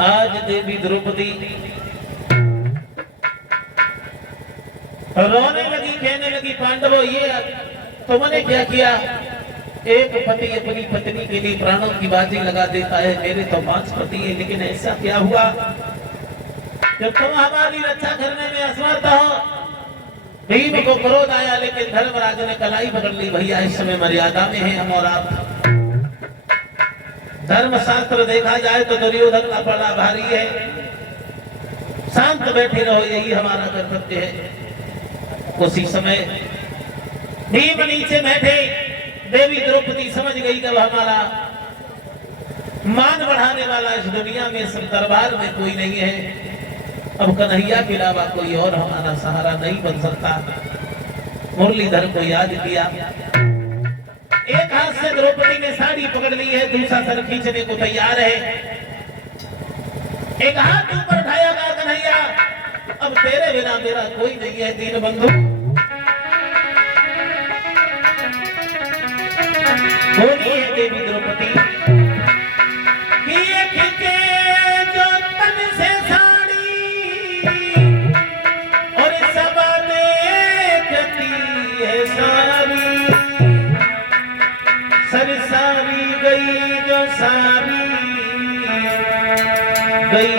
आज देवी द्रौपदी रोने लगी, कहने लगी, पांडवों ये तुमने क्या किया? एक पति अपनी पत्नी के लिए प्राणों की बाजी लगा देता है, मेरे तो 5 पति है, लेकिन ऐसा क्या हुआ जब तुम हमारी रक्षा करने में असमर्थ हो? भीम को क्रोध आया, लेकिन धर्मराज ने कलाई पकड़ ली, भैया इस समय मर्यादा में है हम और आप। धर्मशास्त्र देखा जाए तो दुर्योधन का पड़ा भारी है, शांत बैठे रहो, यही हमारा कर्तव्य है। उसी समय भीम नीचे बैठे, देवी द्रौपदी समझ गई कि हमारा मान बढ़ाने वाला इस दुनिया में, सब दरबार में कोई नहीं है, अब कन्हैया के अलावा कोई और हमारा सहारा नहीं बन सकता। मुरलीधर को याद किया, एक हाथ से द्रौपदी ने साड़ी पकड़ ली है, दूसरा सर खींचने को तैयार है, एक हाथ ऊपर उठाया गया, कन्हैया अब तेरे बिना मेरा कोई नहीं है, दीन बंधु होनी है देवी द्रौपदी कि ये खींचे जो तन से साड़ी और सब देखती है सारी, सरसारी गई जो सारी गई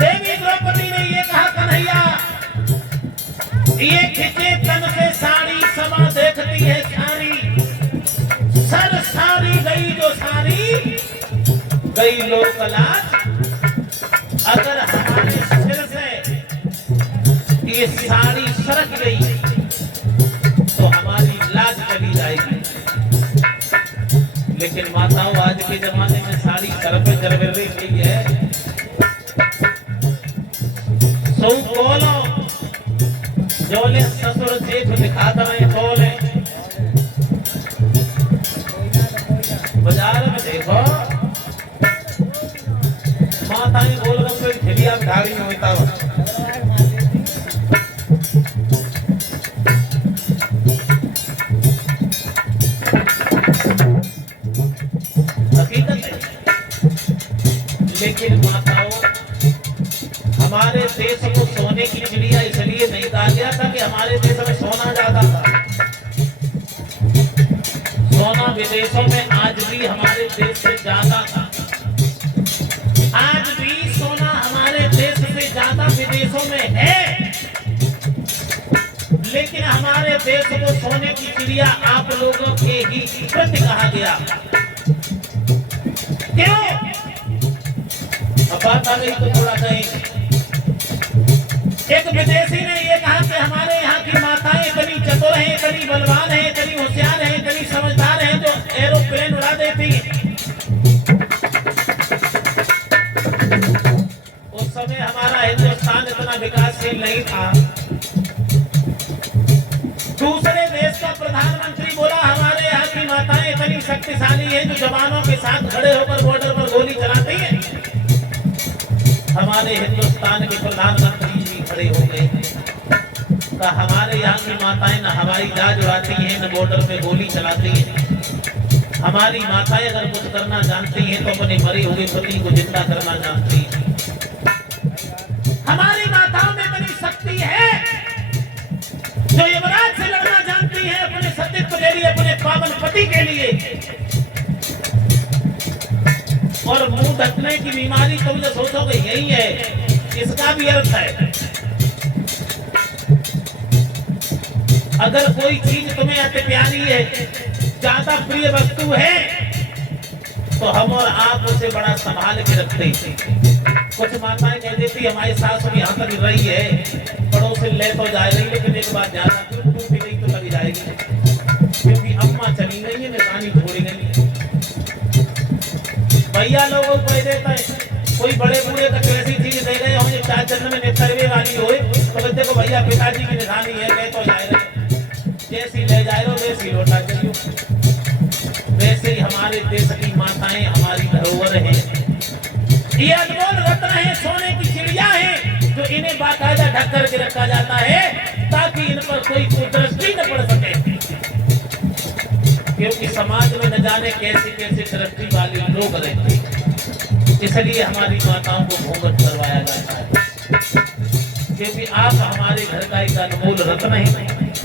देवी द्रौपदी ने ये कहा, कन्हैया ये खिंचे तन से साड़ी समा देखती है सारी, सर सारी गई जो सारी गई लोक लाज। अगर हमारे सिर से ये साड़ी सरक गई लेकिन माताओं आज के जमाने में साड़ी सर पे चढ़ रही है। सौ बोलो जोले ससुर जेठ दिखाता रहे बोले बाजार में देखो माताएं गोलगप्पे की ठेलिया में ढाली में होता हुआ हकीकत है। लेकिन माताओं हमारे देश को सोने की चिड़िया इसलिए नहीं कहा गया था कि हमारे देश में सोना ज्यादा था। सोना विदेशों में आज भी हमारे देश से ज्यादा था। आज भी सोना हमारे देश से ज्यादा विदेशों में है। लेकिन हमारे देश को सोने की चिड़िया आप लोगों के ही प्रति कहा गया। क्यों? अब बात आ गई तो थोड़ा कहेंगे। एक विदेशी ने ये कहा कि हमारे यहाँ की माताएं इतनी चतुर हैं, इतनी बलवान हैं, इतनी होशियार हैं, इतनी समझदार हैं जो एरोप्लेन उड़ा देती हैं। उस समय हमारा हिंदुस्तान इतना विकासशील नहीं था। दूसरे देश का प्रधानमंत्री बोला हमारे यहाँ की माताएं इतनी शक्तिशाली हैं जो जवानों के साथ खड़े होकर बॉर्डर पर गोली चलाती हैं। हमारे हिंदुस्तान के प्रधानमंत्री जी खड़े हो गए तो हमारे यहाँ की माताएं न हवाई जहाज उड़ाती हैं न बॉर्डर पे गोली चलाती हैं। हमारी माताएं अगर कुछ करना जानती हैं तो अपने मरे हुए पति को जिंदा करना जानती हैं। हमारी माताओं में इतनी शक्ति है जो यमराज से लड़ना जानती है अपने सतीत्व के लिए, अपने पावन पति के लिए। और मुंह ढकने की बीमारी तुम जो सोचोगे यही है, इसका भी अर्थ है। अगर कोई चीज तुम्हें अति प्यारी है, ज्यादा प्रिय वस्तु है, तो हम और आप उसे बड़ा संभाल के रखते हैं। कुछ माताएं कह देती हमारी सास भी यहाँ तक रही है, बड़ों से ले तो जा रही, लेकिन एक बात ज्यादा टूटी गई तो लगी जाएगी, क्योंकि अम्मा चली गई है, निशानी छोड़ी गई। भैया लोगों को कह देता है, कोई बड़े बूढ़े का ऐसी चीज दे गए हो जो 4 जन्म में निकलवे वाली हो, तो देखो भैया पिताजी की निशानी है, कह तो जाए रहे, जैसी ले जाए रहे वैसी लौटा करियो। वैसे ही हमारे देश की माताएं हमारी धरोहर हैं। ये अनमोल रत्न है, सोने की चिड़िया है जो इन्हें बाकायदा ढक करके रखा जाता है ताकि इन पर कोई कुदृष्टि न पड़ सके। क्योंकि समाज में न जाने कैसे कैसे दृष्टि वाले लोग रहते हैं, इसलिए हमारी माताओं को घूंघट करवाया जाता है। क्योंकि आप हमारे घर का एक अनमोल रत्न है,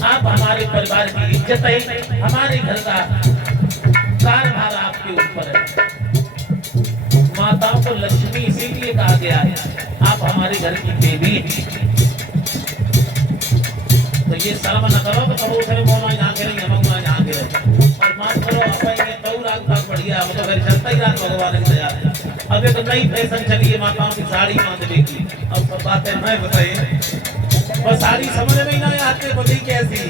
आप हमारे परिवार की इज्जत है, हमारे घर का कारभार आपके ऊपर है। माताओं को लक्ष्मी इसीलिए कहा गया है, आप हमारे घर की देवी हैं। तो ये शर्म न करो तो कबूतर में मोना यहाँ के नहीं, हमक में यहाँ के रहे, और माफ करो अपन ये तो रात तक बढ़िया, हम तो घर चलता ही रात भगवान की दया है। अब एक नई फैशन चली है माताओं की साड़ी बांधने की, अब सब बातें मैं बताइए, और साड़ी समझ में ही ना आते बोली कैसी।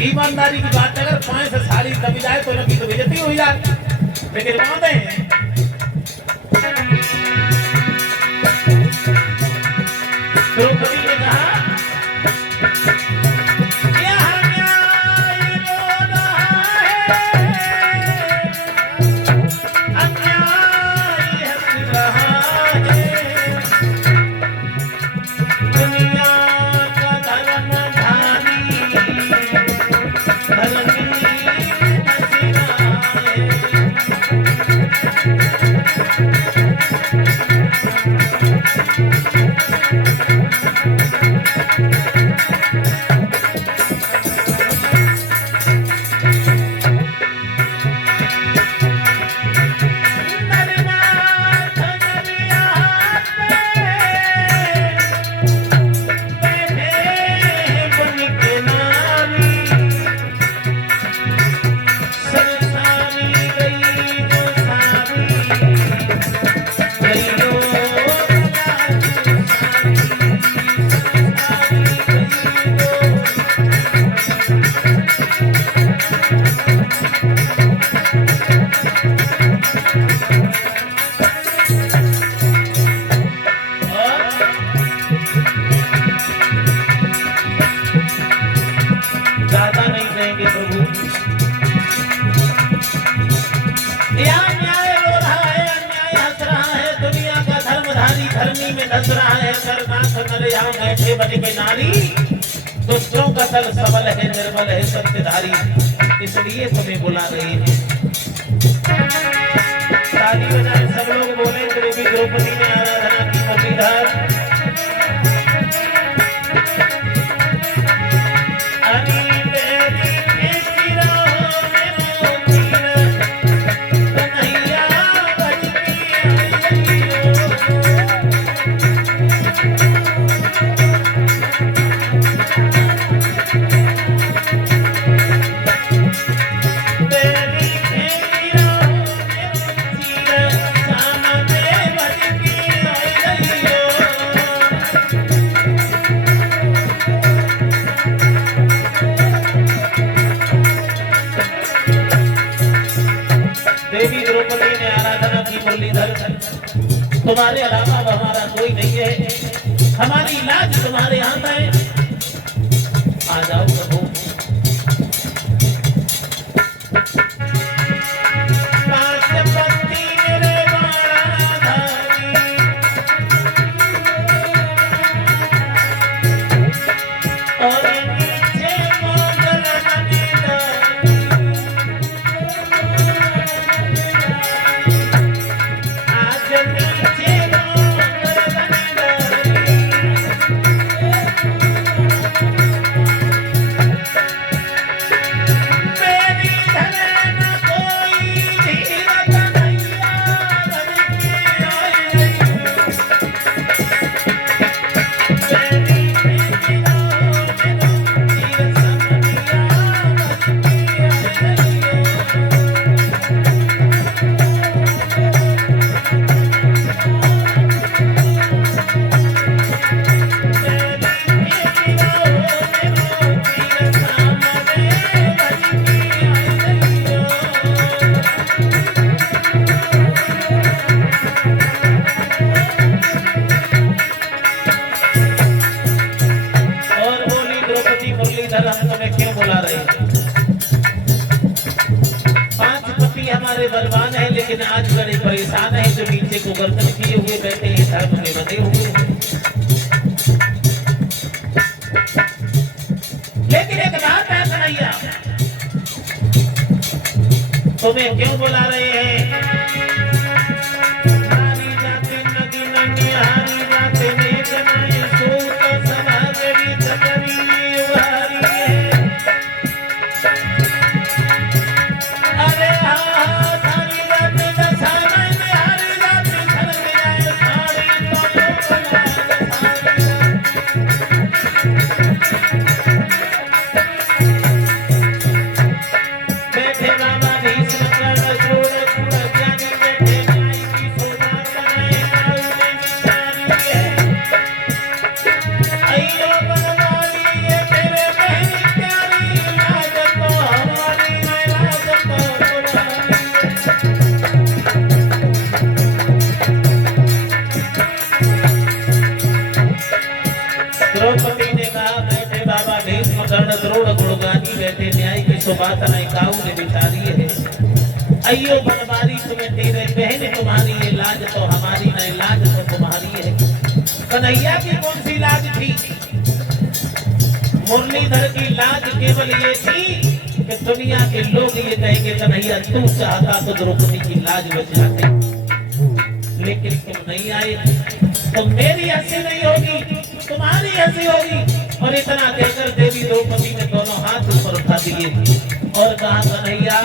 ईमानदारी की बात अगर 5 से साड़ी कभी जाए तो लगी तो बेइज्जती हो जाए, लेकिन बातें हैं। द्रौपदी ने कहा नरनाथ नर यहाँ बैठे बन के नारी, दुष्टों का दल सबल है निर्बल है सत्यधारी, इसलिए तुम्हें बुला रही है। ताली बजाए सब लोग बोले देवी द्रौपदी ने आराधना की मुरलीधर। देवी द्रौपदी ने आराधना की मुरलीधर, तुम्हारे अलावा हमारा कोई नहीं है, हमारी इलाज तुम्हारे हाथ है, आ जाओ प्रभु। बलवान है लेकिन आज बड़े परेशान है, जो नीचे को गर्दन किए हुए बैठे हैं, धर्म में बंधे हुए हैं। लेकिन एक बात है कन्हैया, तुम्हें क्यों बुला रहे हैं? हारी जाते नदी नदी हारी जाते नेक नाय सूत समाज भी तकरी वारी है। अरे द्रौपदी ने कहा बैठे बाबा भीष्म कर्ण द्रोण गुणगानी बैठे न्याय की सुबात नहीं काऊ ने बिचारी है। अयो बनवारी तुम्हें तेरे बहन तुम्हारी है, लाज तो हमारी नहीं लाज तो तुम्हारी है। कन्हैया की कौन सी लाज थी? मुरलीधर की लाज केवल ये थी कि दुनिया के लोग ये कहेंगे कन्हैया तू चाहता तो द्रौपदी की लाज बचाते, लेकिन तुम नहीं आए, तो मेरी हंसी नहीं होगी तुम्हारी हंसी होगी। और इतना कहकर देवी द्रौपदी ने दोनों हाथ ऊपर उठा दिए और कहा कन्हैया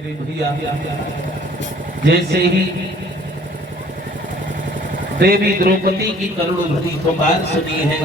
मेरे भैया जैसे ही देवी द्रौपदी की करुण भरी पुकार सुनी है,